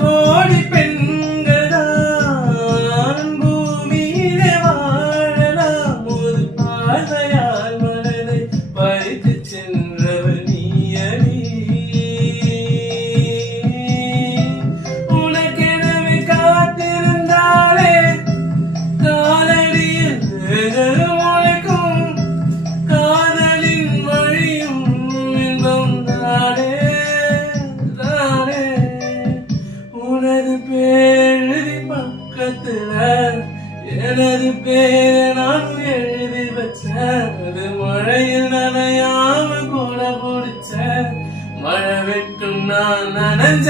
கோடி பெண்களான் பூமியிலே வாழலாம். ஒரு பார்வையால் மனதை பறித்து சென்றவள் நீயடி. உனக்கெனவே காத்திருந்தாலே காலடியில் முளைக்கும் காதலின் வழியும் இன்பம் தானே தானே. உனது பேரெழுதி பக்கத்துல எனது பேரை நான் எழுதி வச்ச. அது மழையில் நனையாம கூட பிடிச்ச. மழை வெட்டும் நான் நனைஞ்ச